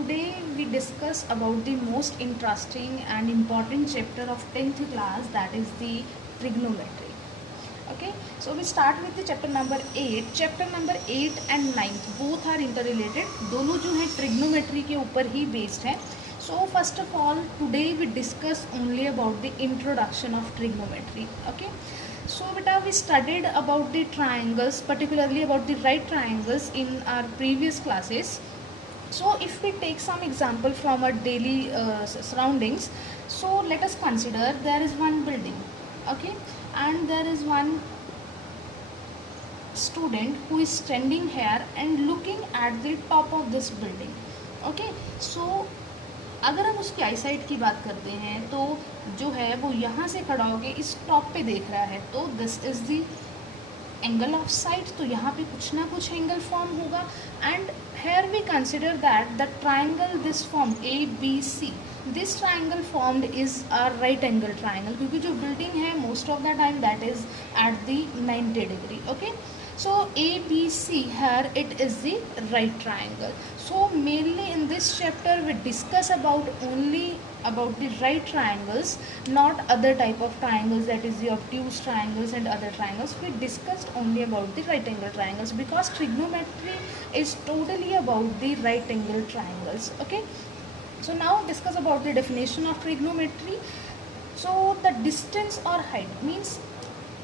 today we discuss about the most interesting and important chapter of 10th class, that is the trigonometry. Okay, so we start with the chapter number 8. Chapter number 8 and 9 both are interrelated. दोनों जो हैं trigonometry के ऊपर ही based हैं. So first of all, today we discuss only about the introduction of trigonometry. Okay, so beta we studied about the triangles, particularly about the right triangles in our previous classes. So if we take some example from our daily surroundings, so let us consider there is one building, okay, and there is one student who is standing here and looking at the top of this building. Okay, so अगर हम उसकी आई side की बात करते हैं तो जो है वो यहाँ से खड़ा होकर इस टॉप पे देख रहा है, तो this is the angle of side. तो यहाँ पे कुछ ना कुछ एंगल फॉर्म होगा. And here we consider that the triangle this formed ABC, this triangle formed is a right angle triangle, क्योंकि जो building है most of the time that is at the 90 degree. Okay, so ABC here it is the right triangle. So mainly in this chapter we discuss about only about the right triangles, not other type of triangles, that is the obtuse triangles and other triangles. We discussed only about the right angle triangles because trigonometry is totally about the right angle triangles. Okay, so now discuss about the definition of trigonometry. So the distance or height means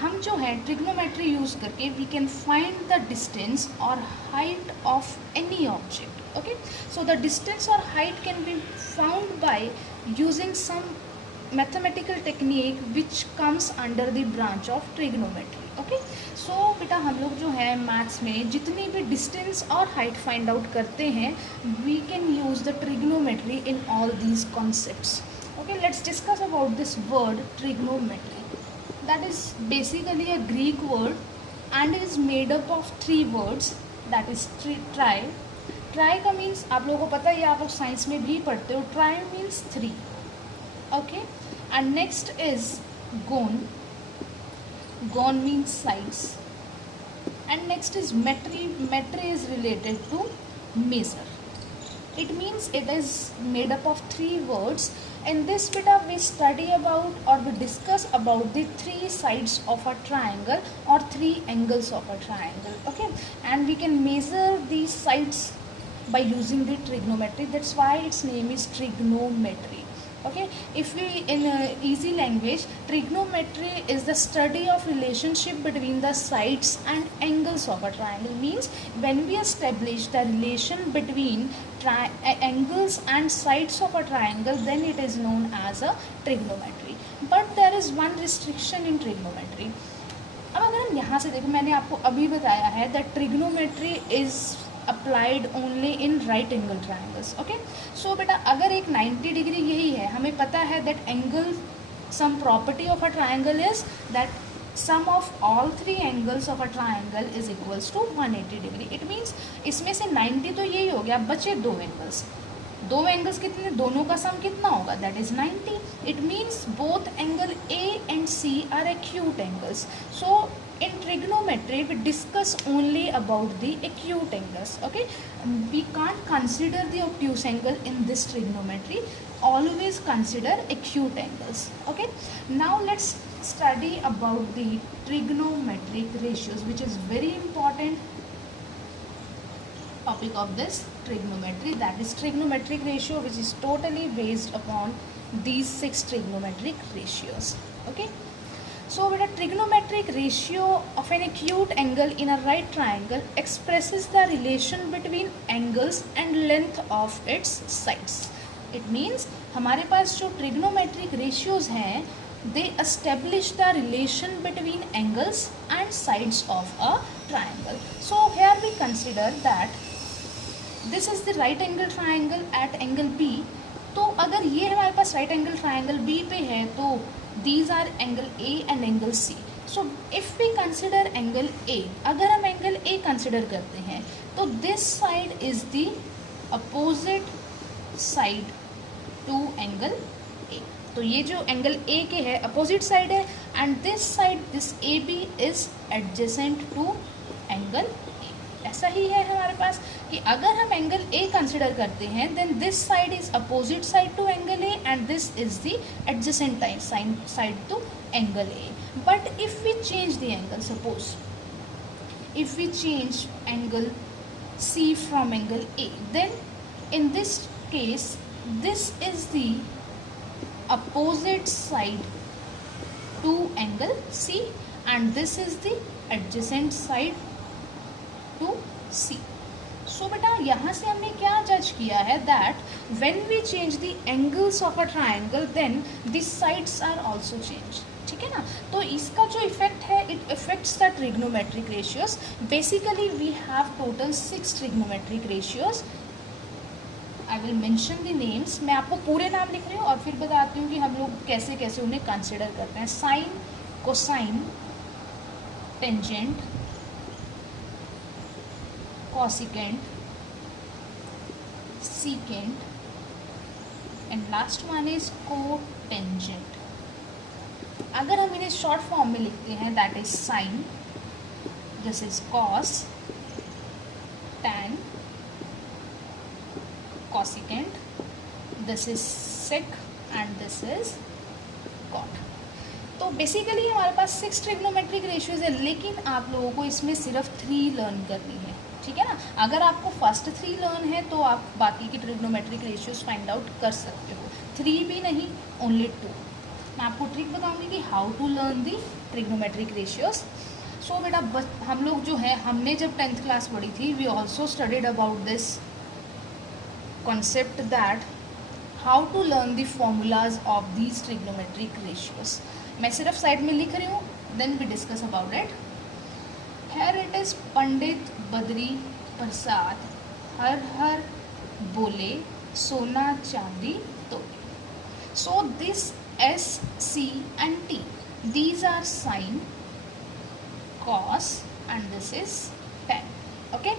हम जो है trigonometry use करके we can find the distance और height of any object. Okay, so the distance और height can be found by using some mathematical technique which comes under the branch of trigonometry. Okay, so बेटा हम लोग जो है maths में जितनी भी डिस्टेंस और हाइट फाइंड आउट करते हैं we can use the trigonometry in all these concepts. Okay, let's discuss about this word trigonometry. That is basically a Greek word and is made up of three words, that is tri. Tri का means आप लोगों को पता है, आप लोग science में भी पढ़ते हो. Tri means three. Okay, and next is gon. Gon means sides. And next is metri. Metri is related to measure. It means it is made up of three words. In this beta we study about or we discuss about the three sides of a triangle or three angles of a triangle. Okay, and we can measure these sides by using the trigonometry. That's why its name is trigonometry. Okay, if we in easy language, trigonometry is the study of relationship between the sides and angles of a triangle. Means when we establish the relation between angles and sides of a triangle, then it is known as a trigonometry. But there is one restriction in trigonometry. अब अगर हम यहाँ से देखें, मैंने आपको अभी बताया है that trigonometry is applied only in right angle triangles. Okay, so बेटा अगर एक 90 डिग्री यही है, हमें पता है that angle, some property of a triangle is that sum of all three angles of a triangle is equals to 180 degree. It means इसमें से 90 तो यही हो गया, बचे दो एंगल्स. दो एंगल्स कितने, दोनों का सम कितना होगा, that is 90. It means both angle A and C are acute angles. So in trigonometry we discuss only about the acute angles. Okay, we can't consider the obtuse angle in this trigonometry. Always consider acute angles. Okay, now let's study about the trigonometric ratios, which is very important topic of this trigonometry, that is trigonometric ratio, which is totally based upon these 6 trigonometric ratios. Okay, so with a trigonometric ratio of an acute angle in a right triangle expresses the relation between angles and length of its sides. It means हमारे पास जो trigonometric ratios हैं, they establish the relation between angles and sides of a triangle. So here we consider that this is the right angle triangle at angle B. तो अगर ये हमारे पास right angle triangle B पे है तो these are angle A and angle C. So if we consider angle A, अगर हम angle A consider करते हैं तो this side is the opposite side to angle A. तो ये जो angle A के है opposite side है and this side, this AB is adjacent to angle A. ऐसा ही है हमारे पास. कि अगर हम एंगल ए कंसिडर करते हैं then this side is opposite side to angle A and this is the adjacent side to angle A. But if we change the angle, suppose if we change angle C from angle A, then in this case this is the opposite side to angle C and this is the adjacent side to C. So बेटा यहाँ से हमने क्या जज किया है that when we change the angles of a triangle then the sides are also changed. ठीक है ना. तो इसका जो इफेक्ट है it effects the trigonometric ratios. Basically we have total 6 trigonometric ratios. I will mention the names. मैं आपको पूरे नाम लिख रही हूँ और फिर बताती हूँ कि हम लोग कैसे कैसे उन्हें कंसिडर करते हैं. Sine, cosine, tangent, cosecant, secant and last one is cotangent. अगर हम इन्हें शॉर्ट फॉर्म में लिखते हैं that is sine, this is cos, tan, cosecant, this is sec and this is cot. तो बेसिकली हमारे पास 6 ट्रिग्नोमेट्रिक रेशियोज है, लेकिन आप लोगों को इसमें सिर्फ 3 लर्न करनी है. ठीक है ना. अगर आपको फर्स्ट 3 लर्न है तो आप बाकी की ट्रिग्नोमेट्रिक रेशियोज फाइंड आउट कर सकते हो. 3 भी नहीं, ओनली 2. मैं आपको ट्रिक बताऊंगी कि how to learn the trigonometric ratios. So बेटा हम लोग जो है हमने जब 10th क्लास पढ़ी थी we also studied about this concept that how to learn the formulas of these trigonometric ratios. मैं सिर्फ साइड में लिख रही हूँ, then we discuss about it. Here it is Pandit Badri Prasad हर हर बोले सोना चांदी तो. So this S, C and T, these are sine, cos and this is tan. Okay,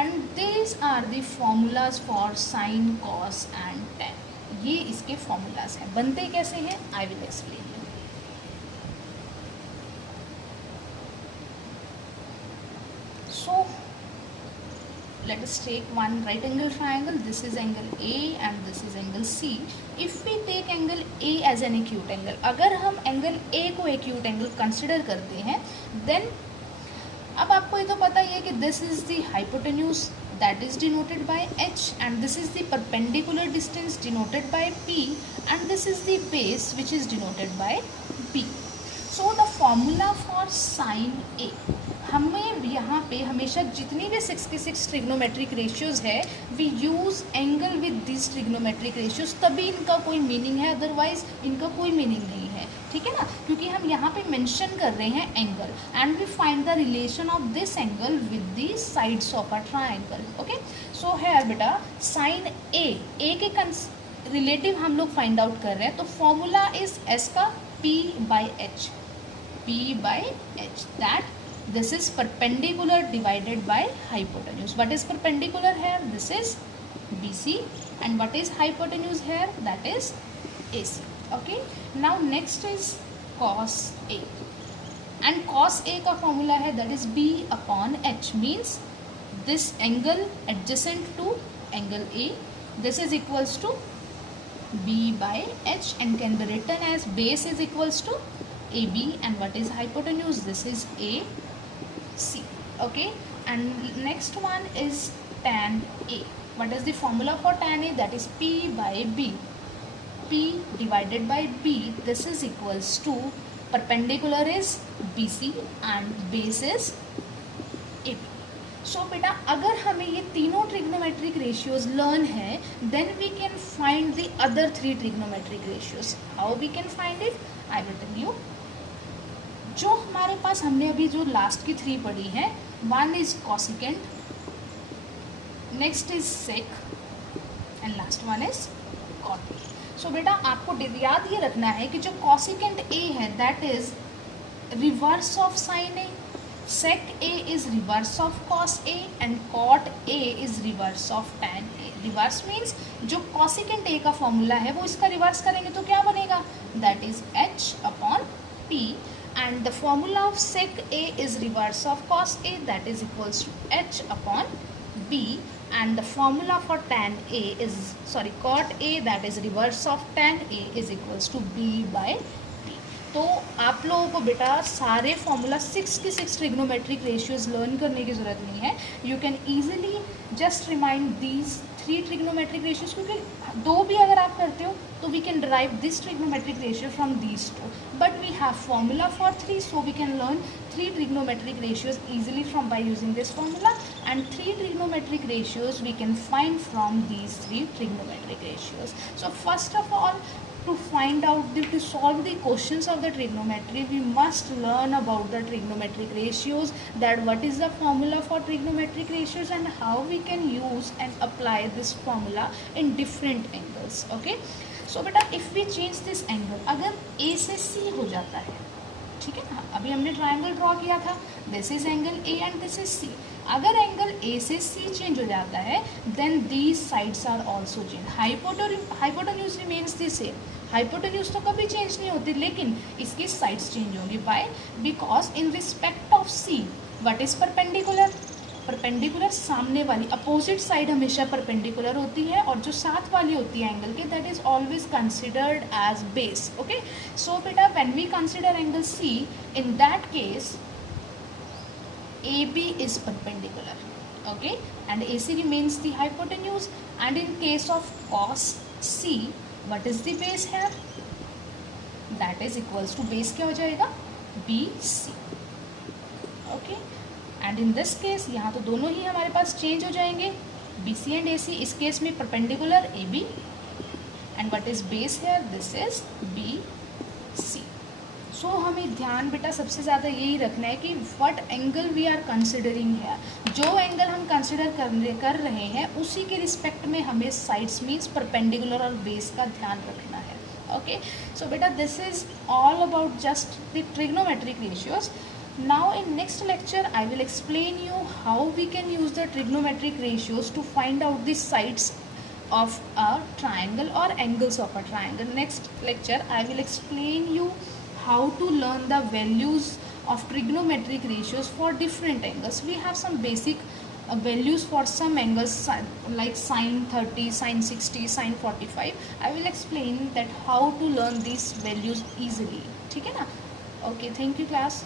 and these are the formulas for sine, cos and tan. ये इसके formulas हैं. बनते कैसे हैं I will explain you. So let us take one right angle triangle. This is angle A and this is angle C. If we take angle A as an acute angle, अगर हम angle A को acute angle consider करते हैं, then अब आपको ये तो पता ही है कि this is the hypotenuse that is denoted by H and this is the perpendicular distance denoted by P and this is the base which is denoted by B. So the formula for sine A, हमें यहाँ पे हमेशा जितनी भी 66 trigonometric ratios है we use angle with this trigonometric ratios, तभी इनका कोई मीनिंग है, अदरवाइज इनका कोई मीनिंग नहीं है. ठीक है ना. क्योंकि हम यहाँ पे मेंशन कर रहे हैं angle and we find the relation of this angle with the sides of a triangle. Okay. So है बेटा साइन ए के रिलेटिव हम लोग फाइंड आउट कर रहे हैं. तो फॉर्मूला इज एस का P/H. That this is perpendicular divided by hypotenuse. What is perpendicular here? This is BC and what is hypotenuse here? That is AC. Okay. Now next is cos A and cos A का formula है that is B/H, means this angle adjacent to angle A, this is equals to B/H and can be written as base is equals to AB and what is hypotenuse? This is AC. Okay, and next one is tan A. What is the formula for tan A? That is P/B. P divided by B, this is equals to perpendicular is BC and base is AB. So बेटा अगर हमें ये तीनों trigonometric ratios learn है then we can find the other 3 trigonometric ratios. How we can find it? I will tell you. जो हमारे पास हमने अभी जो लास्ट की 3 पढ़ी हैं, one is cosecant, next is sec and last one is cot. So बेटा आपको याद ये रखना है कि जो कॉसिकेंट ए है that is reverse of sine A, sec A is reverse of cos A and cot A is reverse of tan A. Reverse means जो cosecant A का फॉर्मूला है वो इसका रिवर्स करेंगे तो क्या बनेगा? That is H upon P and the formula of sec A is reverse of cos A, that is equals to H upon B, and the formula for tan A is, sorry, cot A, that is reverse of tan A, is equals to B by P. तो आप लोगों को बेटा सारे formula 6 की 6 trigonometric ratios learn करने की ज़रूरत नहीं है. You can easily just remind these 3 trigonometric ratios, क्योंकि 2 भी अगर आप करते हो तो we can derive this trigonometric ratio from these 2, but we have formula for 3, so we can learn 3 trigonometric ratios easily from by using this formula, and 3 trigonometric ratios we can find from these 3 trigonometric ratios. So first of all, to find out to solve the questions of the trigonometry, we must learn about the trigonometric ratios, that what is the formula for trigonometric ratios and how we can use and apply this formula in different angles. Okay, so beta if we change this angle, अगर A से C हो जाता है, ठीक है ना, अभी हमने ट्रायंगल ड्रॉ किया था, this is angle A and this is C. अगर एंगल ए से सी चेंज हो जाता है, then these sides are also change. Hypotenuse remains the same. Hypotenuse तो कभी चेंज नहीं होती, लेकिन इसकी साइड्स चेंज होंगी. By because in respect of C what is perpendicular, perpendicular सामने वाली अपोजिट साइड हमेशा परपेंडिकुलर होती है, और जो साथ वाली होती है एंगल के, that is always considered as base. Okay, so बेटा when we consider angle C, in that case A B is perpendicular. Okay, and A C remains the hypotenuse, and in case of cos C what is the base है, that is equals to base क्या हो जाएगा, B C. Okay, and in this case यहाँ तो दोनों ही हमारे पास change हो जाएंगे, बी सी एंड ए सी. इस केस में perpendicular A B, and what is base here, this is B C. So हमें ध्यान बेटा सबसे ज़्यादा यही रखना है कि what angle we are considering है. जो एंगल हम कंसिडर कर रहे हैं उसी के रिस्पेक्ट में हमें साइड्स मीन्स परपेंडिकुलर और बेस का ध्यान रखना है. ओके, सो बेटा this is all about just the trigonometric ratios. Now in next lecture I will explain you how we can use the trigonometric ratios to find out the sides of a triangle or angles of a triangle. Next lecture I will explain you how to learn the values of trigonometric ratios for different angles. We have some basic values for some angles like sin 30, sin 60, sin 45. I will explain that how to learn these values easily. ठीक है ना? Okay, thank you class.